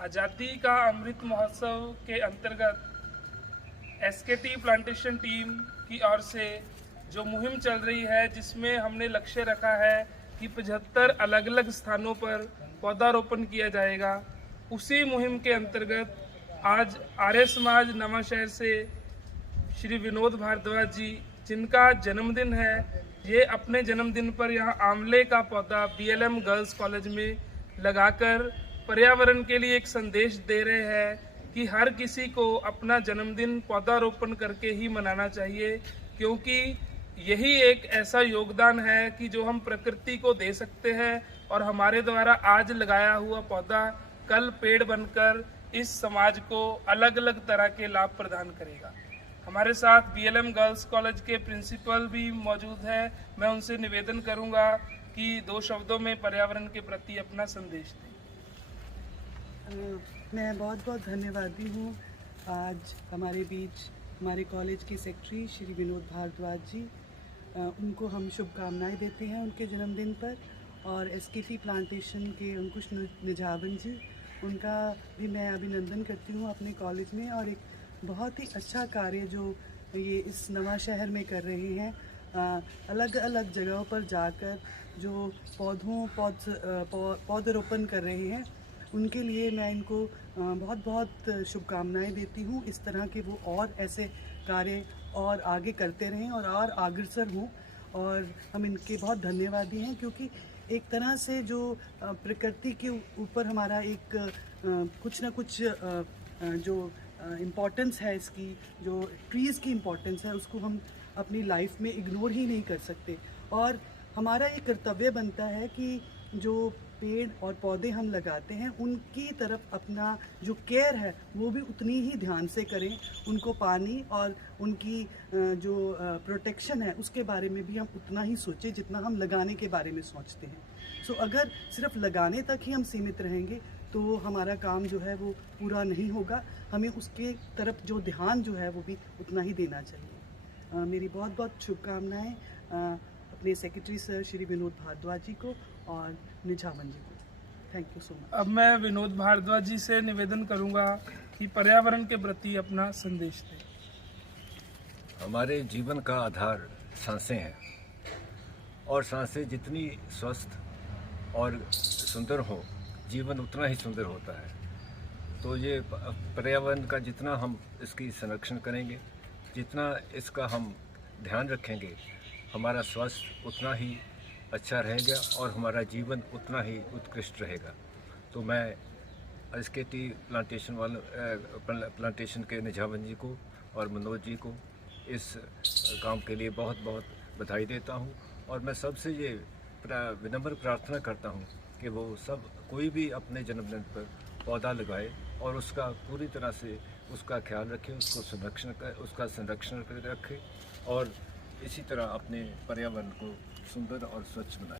आज़ादी का अमृत महोत्सव के अंतर्गत एसकेटी प्लांटेशन टीम की ओर से जो मुहिम चल रही है, जिसमें हमने लक्ष्य रखा है कि 75 अलग अलग स्थानों पर पौधारोपण किया जाएगा। उसी मुहिम के अंतर्गत आज आर्य समाज नवांशहर से श्री विनोद भारद्वाज जी, जिनका जन्मदिन है, ये अपने जन्मदिन पर यहाँ आंवले का पौधा BLM गर्ल्स कॉलेज में लगाकर पर्यावरण के लिए एक संदेश दे रहे हैं कि हर किसी को अपना जन्मदिन पौधारोपण करके ही मनाना चाहिए, क्योंकि यही एक ऐसा योगदान है कि जो हम प्रकृति को दे सकते हैं और हमारे द्वारा आज लगाया हुआ पौधा कल पेड़ बनकर इस समाज को अलग अलग तरह के लाभ प्रदान करेगा। हमारे साथ BLM गर्ल्स कॉलेज के प्रिंसिपल भी मौजूद है। मैं उनसे निवेदन करूंगा कि 2 शब्दों में पर्यावरण के प्रति अपना संदेश दें। मैं बहुत बहुत धन्यवादी हूँ। आज हमारे बीच हमारे कॉलेज के सेक्रेटरी श्री विनोद भारद्वाज जी, उनको हम शुभकामनाएं देते हैं उनके जन्मदिन पर। और एसकेटी प्लांटेशन के अंकुश निझावन जी, उनका भी मैं अभिनंदन करती हूँ अपने कॉलेज में। और एक बहुत ही अच्छा कार्य जो ये इस नवांशहर में कर रहे हैं, अलग अलग जगहों पर जाकर जो पौधरोपण कर रहे हैं, उनके लिए मैं इनको बहुत बहुत शुभकामनाएं देती हूँ। इस तरह के वो और ऐसे कार्य और आगे करते रहें और अग्रसर हों। और हम इनके बहुत धन्यवादी हैं, क्योंकि एक तरह से जो प्रकृति के ऊपर हमारा एक कुछ ना कुछ जो इम्पोर्टेंस है, इसकी जो ट्रीज़ की इम्पोर्टेंस है, उसको हम अपनी लाइफ में इग्नोर ही नहीं कर सकते। और हमारा ये कर्तव्य बनता है कि जो पेड़ और पौधे हम लगाते हैं, उनकी तरफ अपना जो केयर है वो भी उतनी ही ध्यान से करें। उनको पानी और उनकी जो प्रोटेक्शन है उसके बारे में भी हम उतना ही सोचें जितना हम लगाने के बारे में सोचते हैं। सो अगर सिर्फ लगाने तक ही हम सीमित रहेंगे तो हमारा काम जो है वो पूरा नहीं होगा। हमें उसके तरफ जो ध्यान जो है वो भी उतना ही देना चाहिए। मेरी बहुत बहुत शुभकामनाएँ अपने सेक्रेटरी सर श्री विनोद भारद्वाज जी को और निझावन जी को। Thank you so much. अब मैं विनोद भारद्वाज जी से निवेदन करूंगा कि पर्यावरण के प्रति अपना संदेश दें। हमारे जीवन का आधार सांसें हैं, और सांसें जितनी स्वस्थ और सुंदर हो, जीवन उतना ही सुंदर होता है। तो ये पर्यावरण का जितना हम इसकी संरक्षण करेंगे, जितना इसका हम ध्यान रखेंगे, हमारा स्वास्थ्य उतना ही अच्छा रहेगा और हमारा जीवन उतना ही उत्कृष्ट रहेगा। तो मैं एसकेटी प्लांटेशन के निझावन जी को और मनोज जी को इस काम के लिए बहुत बहुत बधाई देता हूं। और मैं सबसे ये विनम्र प्रार्थना करता हूं कि वो सब कोई भी अपने जन्मदिन पर पौधा लगाए और उसका पूरी तरह से उसका ख्याल रखे, उसका संरक्षण रखे और इसी तरह अपने पर्यावरण को सुंदर और स्वच्छ बनाए।